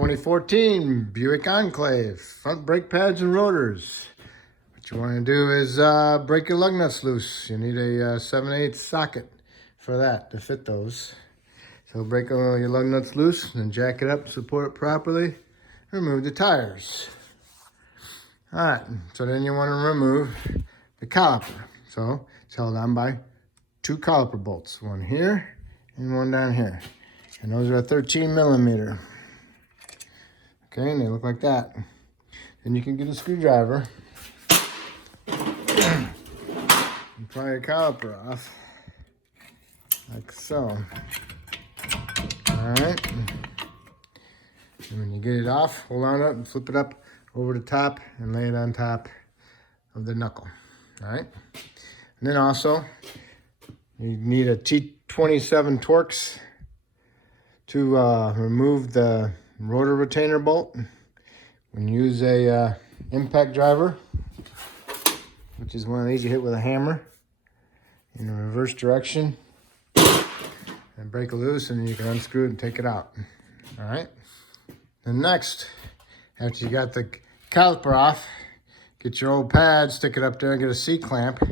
2014 Buick Enclave front brake pads and rotors. What you want to do is break your lug nuts loose. You need a 7/8 socket for that to fit those. So break your lug nuts loose and jack it up, support it properly. Remove the tires. All right, so then you want to remove the caliper. So it's held on by two caliper bolts, one here and one down here. And those are 13 millimeter. Okay, and they look like that. Then you can get a screwdriver and pry your caliper off, like so. All right. And when you get it off, hold on up and flip it up over the top and lay it on top of the knuckle. All right. And then also, you need a T27 Torx to remove the rotor retainer bolt. When you use a impact driver, which is one of these you hit with a hammer in the reverse direction, and break it loose, and then you can unscrew it and take it out. All right. Then next, after you got the caliper off, get your old pad, stick it up there, and get a C-clamp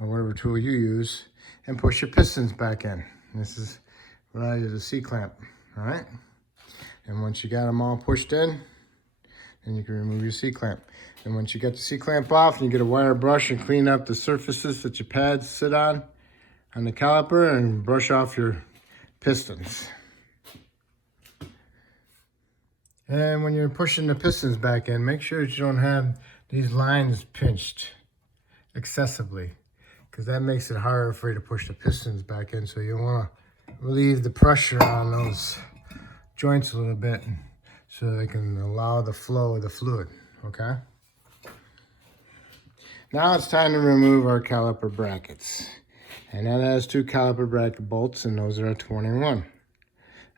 or whatever tool you use, and push your pistons back in. And this is what I use, a C-clamp. All right. And once you got them all pushed in, then you can remove your C-clamp. And once you get the C-clamp off, you get a wire brush and clean up the surfaces that your pads sit on the caliper, and brush off your pistons. And when you're pushing the pistons back in, make sure that you don't have these lines pinched excessively, because that makes it harder for you to push the pistons back in. So you want to relieve the pressure on those joints a little bit so they can allow the flow of the fluid, okay? Now it's time to remove our caliper brackets. And that has two caliper bracket bolts, and those are 21.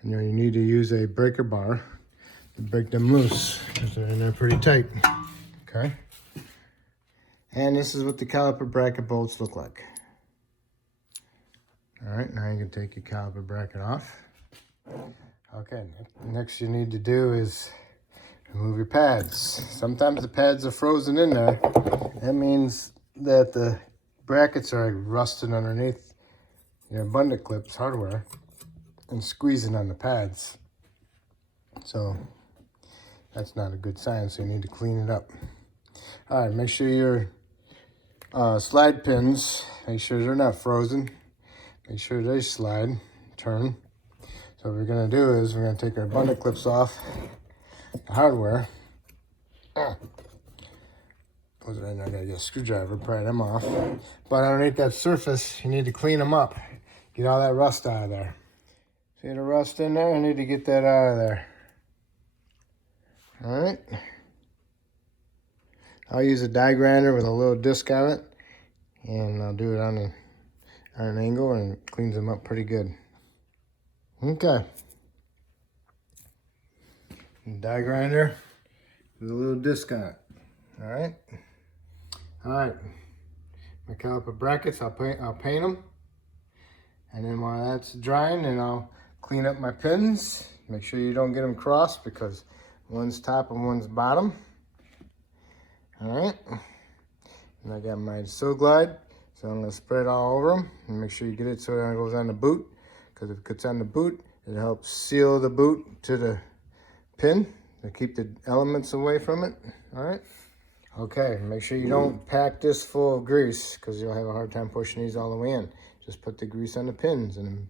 And you need to use a breaker bar to break them loose, because they're in there pretty tight, okay? And this is what the caliper bracket bolts look like. All right, now you can take your caliper bracket off. Okay, next you need to do is remove your pads. Sometimes the pads are frozen in there. That means that the brackets are rusted underneath your bundle clips hardware and squeezing on the pads. So that's not a good sign, so you need to clean it up. All right, make sure your slide pins, make sure they're not frozen. Make sure they slide, turn. So what we're gonna do is we're gonna take our bundle clips off the hardware. Those are in there, I gotta get a screwdriver, pry them off. But underneath that surface, you need to clean them up. Get all that rust out of there. See the rust in there? I need to get that out of there. All right. I'll use a die grinder with a little disc on it, and I'll do it on an angle, and it cleans them up pretty good. Okay. Die grinder with a little disc on it. All right. All right. My caliper brackets, I'll paint them, and then while that's drying, then I'll clean up my pins. Make sure you don't get them crossed, because one's top and one's bottom. All right. And I got my Seal Glide, so I'm gonna spread it all over them, and make sure you get it so that it goes on the boot. Because if it gets on the boot, it helps seal the boot to the pin to keep the elements away from it. All right. Okay, make sure you don't pack this full of grease, because you'll have a hard time pushing these all the way in. Just put the grease on the pins and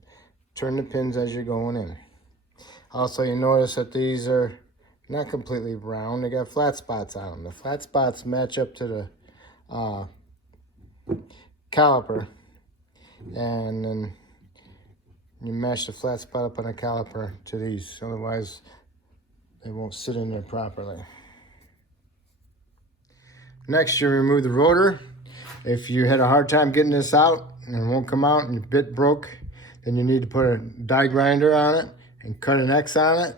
turn the pins as you're going in. Also, you notice that these are not completely round. They got flat spots on them. The flat spots match up to the caliper, and then you match the flat spot up on the caliper to these. Otherwise, they won't sit in there properly. Next, you remove the rotor. If you had a hard time getting this out and it won't come out and your bit broke, then you need to put a die grinder on it and cut an X on it,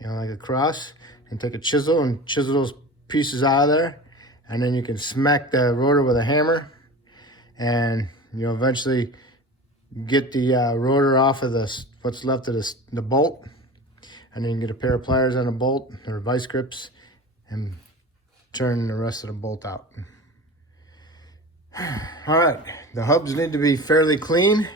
you know, like a cross, and take a chisel and chisel those pieces out of there. And then you can smack the rotor with a hammer, and you'll eventually get the rotor off of what's left of the bolt. and then you can get a pair of pliers on a bolt or vice grips and turn the rest of the bolt out. All right, the hubs need to be fairly clean.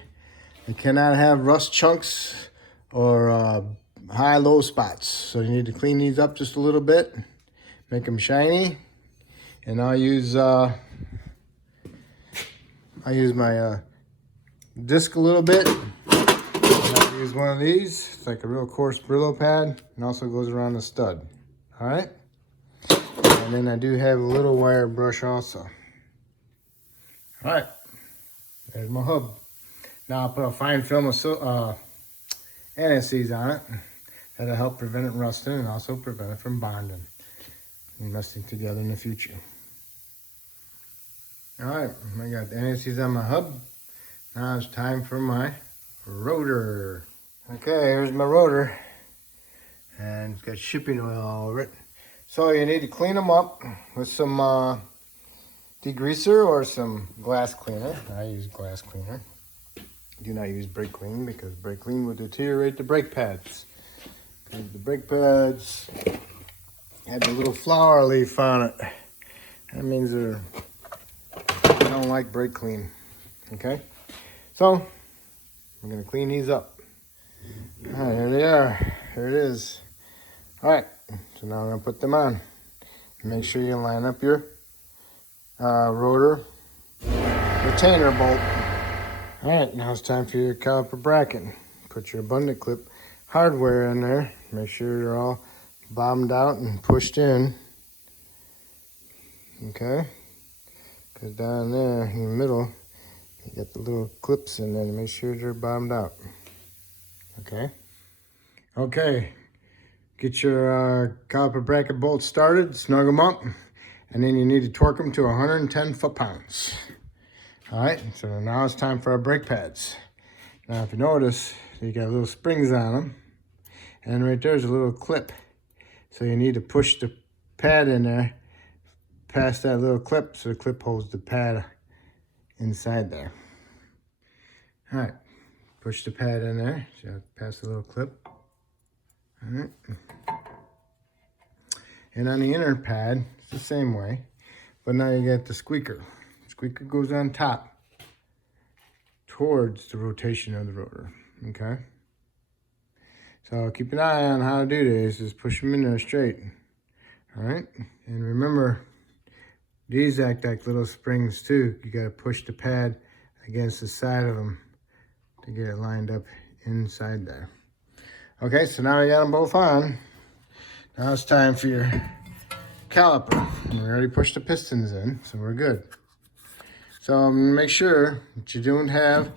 They cannot have rust chunks or high-low spots. So you need to clean these up just a little bit, make them shiny. And I'll use my disc a little bit. I'll use one of these. It's like a real coarse Brillo pad, and also goes around the stud. All right. And then I do have a little wire brush also. All right. There's my hub. Now I'll put a fine film of anti-seize on it. That'll help prevent it rusting and also prevent it from bonding and rusting together in the future. All right, I got the anti-seize on my hub. Now it's time for my rotor. Okay, here's my rotor. And it's got shipping oil all over it. So you need to clean them up with some degreaser or some glass cleaner. I use glass cleaner. Do not use brake clean because brake clean will deteriorate the brake pads. Because the brake pads have a little flower leaf on it. That means I don't like brake clean. Okay? So, I'm going to clean these up. All right, here they are. Here it is. All right, so now I'm going to put them on. Make sure you line up your rotor retainer bolt. All right, now it's time for your caliper bracket. Put your abundant clip hardware in there. Make sure they're all bottomed out and pushed in. Okay, because down there in the middle, you got the little clips in there to make sure they're bottomed out. Okay. Okay, get your caliper bracket bolts started, snug them up, and then you need to torque them to 110 foot-pounds. All right, so now it's time for our brake pads. Now, if you notice, you got little springs on them, and right there's a little clip. So you need to push the pad in there past that little clip, so the clip holds the pad inside there. All right, push the pad in there, so you have to pass the little clip. All right. And on the inner pad, it's the same way, but now you got the squeaker. Squeaker goes on top towards the rotation of the rotor, okay? So keep an eye on how to do this. Just push them in there straight, all right? And remember, these act like little springs too. You gotta push the pad against the side of them to get it lined up inside there. Okay, so now we got them both on. Now it's time for your caliper. We already pushed the pistons in, so we're good. So make sure that you don't have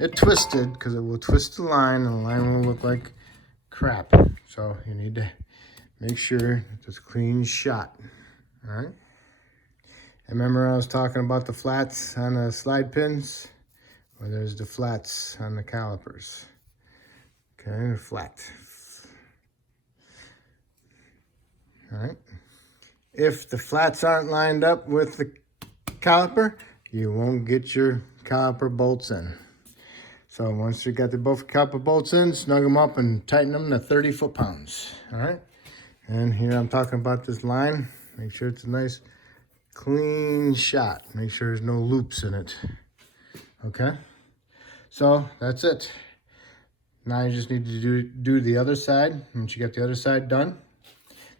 it twisted, because it will twist the line and the line will look like crap. So you need to make sure it's a clean shot, all right? And remember I was talking about the flats on the slide pins? Well, there's the flats on the calipers. Okay, they're flat. All right. If the flats aren't lined up with the caliper, you won't get your caliper bolts in. So once you got the both caliper bolts in, snug them up and tighten them to 30 foot-pounds. All right. And here I'm talking about this line. Make sure it's a nice clean shot. Make sure there's no loops in it. Okay. So that's it. Now you just need to do the other side. Once you get the other side done,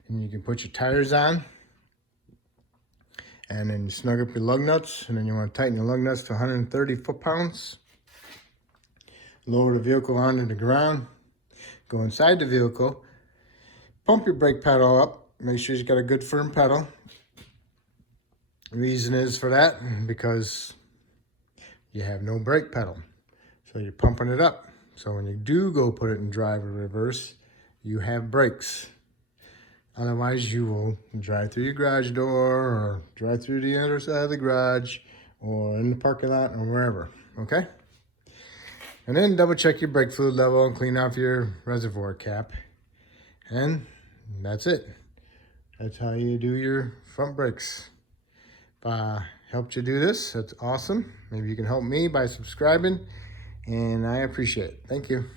and you can put your tires on. And then you snug up your lug nuts, and then you want to tighten your lug nuts to 130 foot-pounds. Lower the vehicle onto the ground. Go inside the vehicle. Pump your brake pedal up. Make sure you've got a good firm pedal. The reason is for that, because you have no brake pedal. So you're pumping it up. So when you do go put it in drive or reverse, you have brakes. Otherwise, you will drive through your garage door or drive through the other side of the garage or in the parking lot or wherever, okay? And then double check your brake fluid level and clean off your reservoir cap. And that's it. That's how you do your front brakes. If I helped you do this, that's awesome. Maybe you can help me by subscribing, and I appreciate it. Thank you.